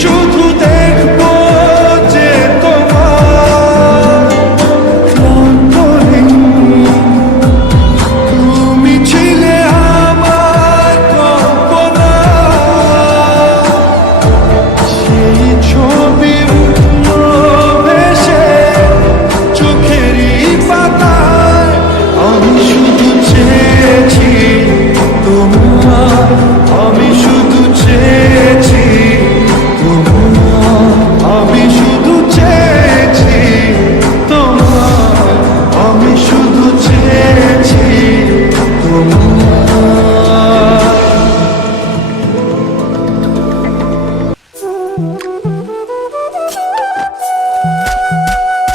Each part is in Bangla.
শুধু দেখবো যে তোমার ক্লান্তহীন তুমি ছিলে আমার কল্পনা সেই ছবি উঠল ভেসে চোখেরই পাতায় আমি শুধু চেয়েছি তোমার আমি শুধু চেয়েছি তোমার আমি শুধু চেয়েছি তোমার আমি শুধু চেয়েছি তোমার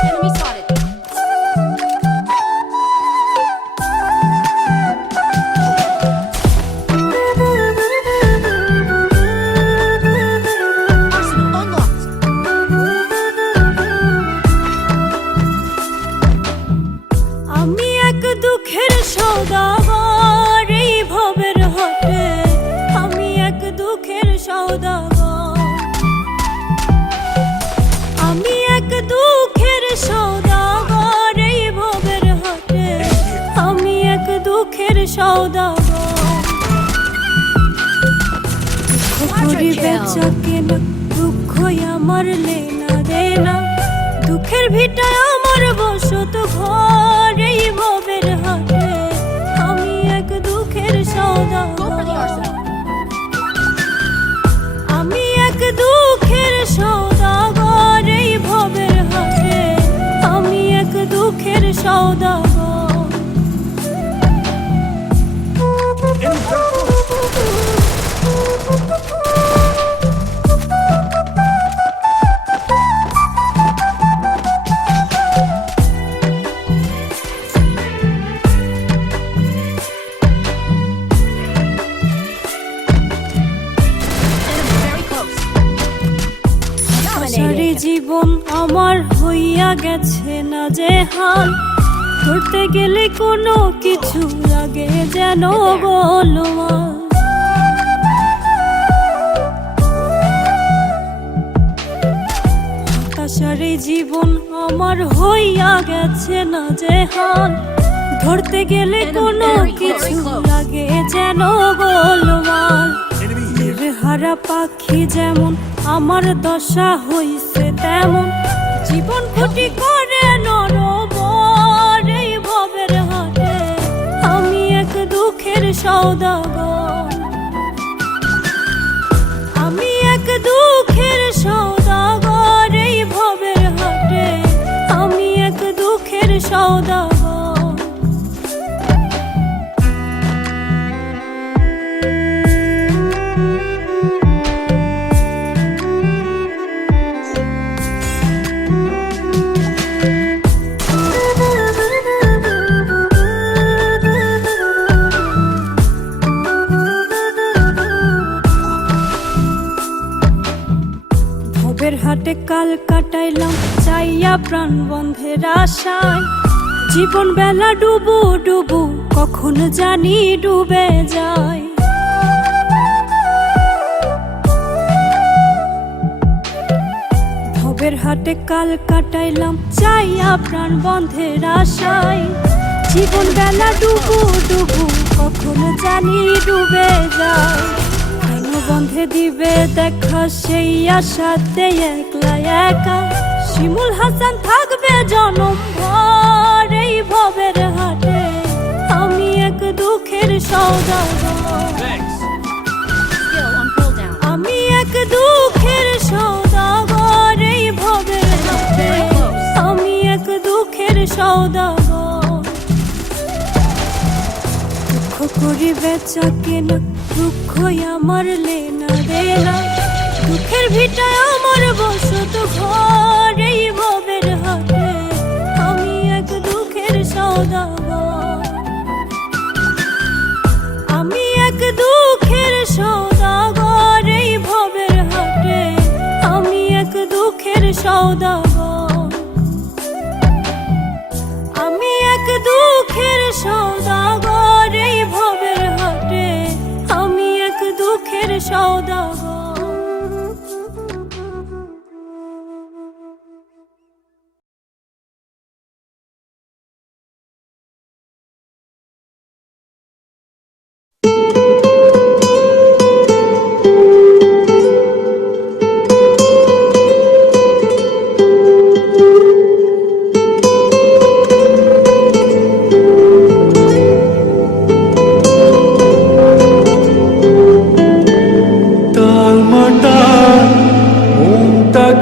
Enemy spotted. Arsenal unlocked. আমি এক দুঃখের সওদাগর এই ভবের হাটে আমি এক দুঃখের সওদাগর আমি এক দুঃখের সওদাগর এই ভবের হাটে আমি এক দুঃখের সওদাগর করি বেচা কেনা দুঃখই আমার লেনা দেনা দুঃখের ভিটায় আমার বসত ঘর এই ভবের হাটে আমি এক দুঃখের Go for the Sawdagar Arsenal. আমি এক দুঃখের সওদাগর এই ভবের হাটে আমি এক দুঃখের সওদাগর Enemy very close. সারি জীবন আমার হইয়া গেছে না যে হাল ধরতে গেলে কোনো কিছু লাগে যেন গোলমাল সারি জীবন আমার হইয়া গেছে না যে হাল ধরতে গেলে কোনো কিছু লাগে যেন গোলমাল হারা পাখি যেমন আমার দশা হইছে তেমন জীবন ক্ষতি করে নরবর এই ভবের হাটে আমি এক দুঃখের সওদাগর আমি এক দুঃখের সওদাগর এই ভবের হাটে আমি এক দুঃখের সওদাগর ভবের হাটে কাল কাটাইলাম চাইয়া প্রাণ বন্ধের আশায় জীবন বেলা ডুবু ডুবু কখন জানি ডুবে যায় ভবের হাটে কাল কাটাইলাম চাইয়া প্রাণ বন্ধের আশায় জীবন বেলা ডুবু ডুবু কখন জানি ডুবে যায় কেন বন্ধে দিবে দেখা সেই আশাতে একলা একা শিমুল হাসান থাকবে জনম ভর এই ভবের হাটে আমি এক দুঃখের সওদাগর Skill on cooldown. আমি এক দুঃখের সওদাগর এই ভবের হাটে আমি এক দুঃখের সওদাগর দুঃখ করি বেচা কেনা দুঃখই আমার লেনা দেনা দুঃখের ভিটায় আমার বসত ঘর এই ভবের হাটে আমি এক দুঃখের সওদাগর আমি এক দুঃখের সওদাগর এই ভবের হাটে আমি এক দুঃখের সওদাগর আমি এক দুঃখের সওদাগর এই ভবের হাটে আমি এক দুঃখের সওদাগর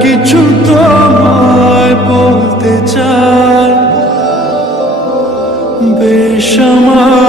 কিছু তোমায় বলতে চাই বেশ আমার